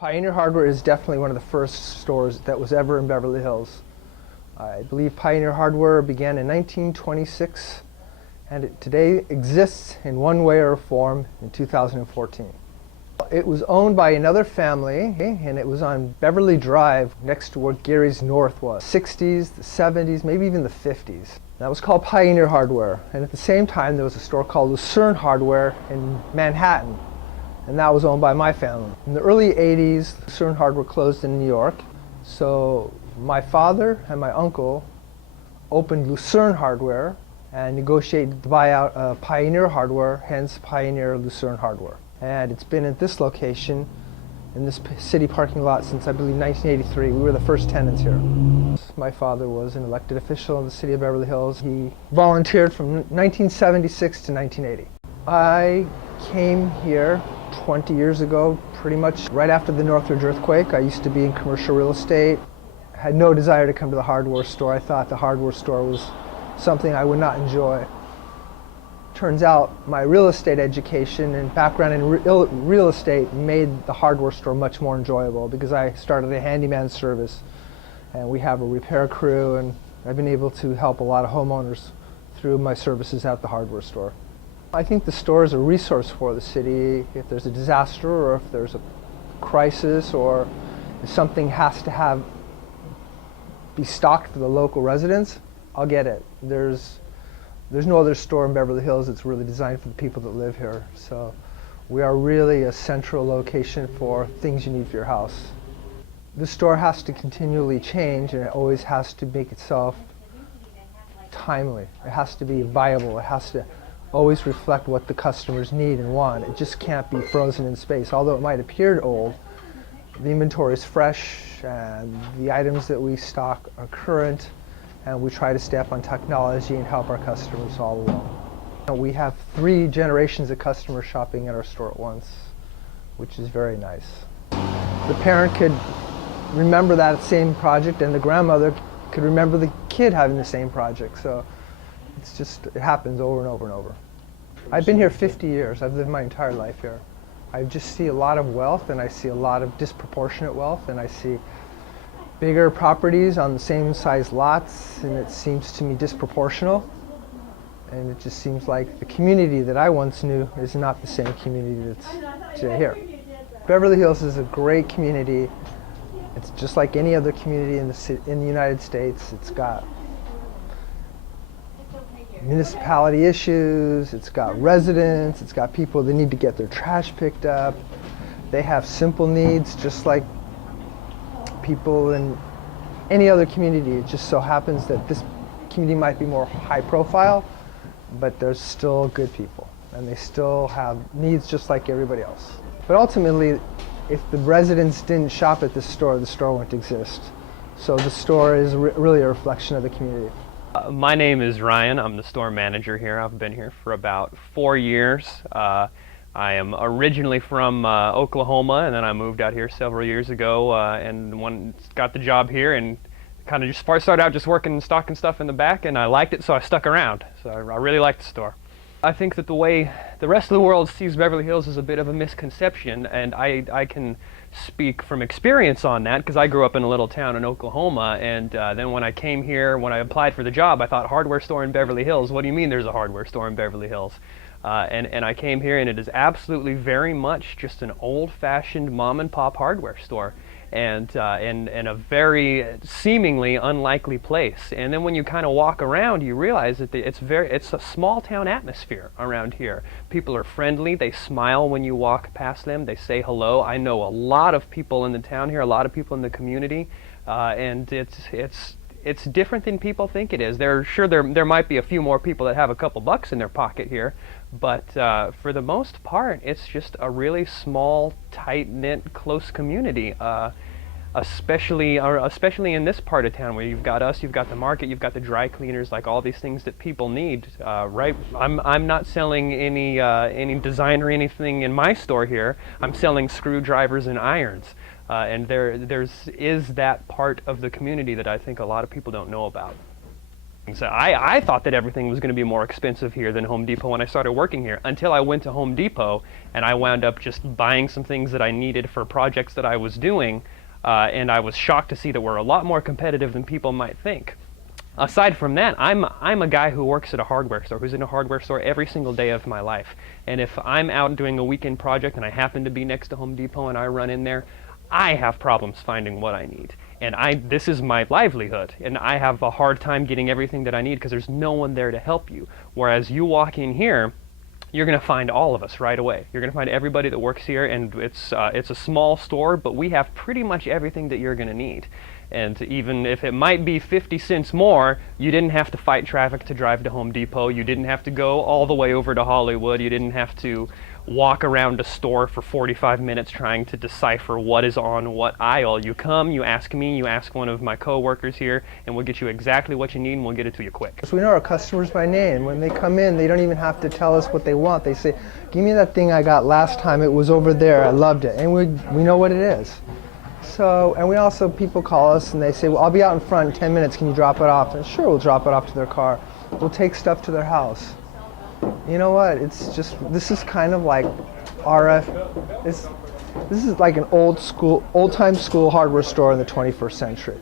Pioneer Hardware is definitely one of the first stores that was ever in Beverly Hills. I believe Pioneer Hardware began in 1926 and it today exists in one way or form in 2014. It was owned by another family and it was on Beverly Drive next to where Gary's North was. 60s, the 70s, maybe even the 50s. That was called Pioneer Hardware, and at the same time there was a store called Lucerne Hardware in Manhattan, and that was owned by my family. In the early 80s, Lucerne Hardware closed in New York, so my father and my uncle opened Lucerne Hardware and negotiated to buy out Pioneer Hardware, hence Pioneer-Lucerne Hardware. And it's been at this location in this city parking lot since I believe 1983. We were the first tenants here. My father was an elected official in the city of Beverly Hills. He volunteered from 1976 to 1980. I came here 20 years ago, pretty much right after the Northridge earthquake. I used to be in commercial real estate. I had no desire to come to the hardware store. I thought the hardware store was something I would not enjoy. Turns out my real estate education and background in real estate made the hardware store much more enjoyable because I started a handyman service and we have a repair crew, and I've been able to help a lot of homeowners through my services at the hardware store. I think the store is a resource for the city. If there's a disaster or if there's a crisis or if something has to be stocked for the local residents, I'll get it. There's no other store in Beverly Hills that's really designed for the people that live here. So we are really a central location for things you need for your house. The store has to continually change, and it always has to make itself timely. It has to be viable. It has to always reflect what the customers need and want. It just can't be frozen in space. Although it might appear old, the inventory is fresh and the items that we stock are current, and we try to stay up on technology and help our customers all along. We have 3 generations of customers shopping at our store at once, which is very nice. The parent could remember that same project, and the grandmother could remember the kid having the same project. So it happens over and over and over. I've been here 50 years. I've lived my entire life here. I just see a lot of wealth, and I see a lot of disproportionate wealth, and I see bigger properties on the same size lots, and it seems to me disproportional. And it just seems like the community that I once knew is not the same community that's today here. Beverly Hills is a great community. It's just like any other community in the United States. It's got municipality issues, it's got residents, it's got people that need to get their trash picked up. They have simple needs just like people in any other community. It just so happens that this community might be more high profile, but there's still good people and they still have needs just like everybody else. But ultimately, if the residents didn't shop at the store wouldn't exist. So the store is really a reflection of the community. My name is Ryan. I'm the store manager here. I've been here for about 4 years. I am originally from Oklahoma, and then I moved out here several years ago and got the job here and kind of just started out just working and stocking stuff in the back, and I liked it, so I stuck around. So I really liked the store. I think that the way the rest of the world sees Beverly Hills is a bit of a misconception, and I can speak from experience on that because I grew up in a little town in Oklahoma, and then when I came here, when I applied for the job, I thought, hardware store in Beverly Hills? What do you mean there's a hardware store in Beverly Hills? And I came here, and it is absolutely very much just an old-fashioned mom-and-pop hardware store, and in a very seemingly unlikely place. And then when you kind of walk around, you realize that it's a small-town atmosphere around here. People are friendly. They smile when you walk past them. They say hello. I know a lot of people in the town here, a lot of people in the community, and it's different than people think it is. There might be a few more people that have a couple bucks in their pocket here, but for the most part, it's just a really small, tight-knit, close community. Especially in this part of town where you've got us, you've got the market, you've got the dry cleaners, like all these things that people need. Right? I'm not selling any design or anything in my store here. I'm selling screwdrivers and irons. And there is that part of the community that I think a lot of people don't know about. So I thought that everything was going to be more expensive here than Home Depot when I started working here, until I went to Home Depot and I wound up just buying some things that I needed for projects that I was doing, and I was shocked to see that we're a lot more competitive than people might think. Aside from that, I'm a guy who works at a hardware store, who's in a hardware store every single day of my life. And if I'm out doing a weekend project and I happen to be next to Home Depot and I run in there, I have problems finding what I need. And this is my livelihood, and I have a hard time getting everything that I need because there's no one there to help you. Whereas you walk in here, you're going to find all of us right away. You're going to find everybody that works here, and it's a small store, but we have pretty much everything that you're going to need. And even if it might be 50 cents more, you didn't have to fight traffic to drive to Home Depot. You didn't have to go all the way over to Hollywood. You didn't have to walk around a store for 45 minutes trying to decipher what is on what aisle. You come, you ask me, you ask one of my co-workers here, and we'll get you exactly what you need, and we'll get it to you quick. So we know our customers by name. When they come in, they don't even have to tell us what they want. They say, give me that thing I got last time. It was over there. I loved it. And we know what it is. So, and we also, people call us and they say, well, I'll be out in front in 10 minutes. Can you drop it off? And sure, we'll drop it off to their car. We'll take stuff to their house. You know what? It's just, this is kind of like this is like an old time school hardware store in the 21st century.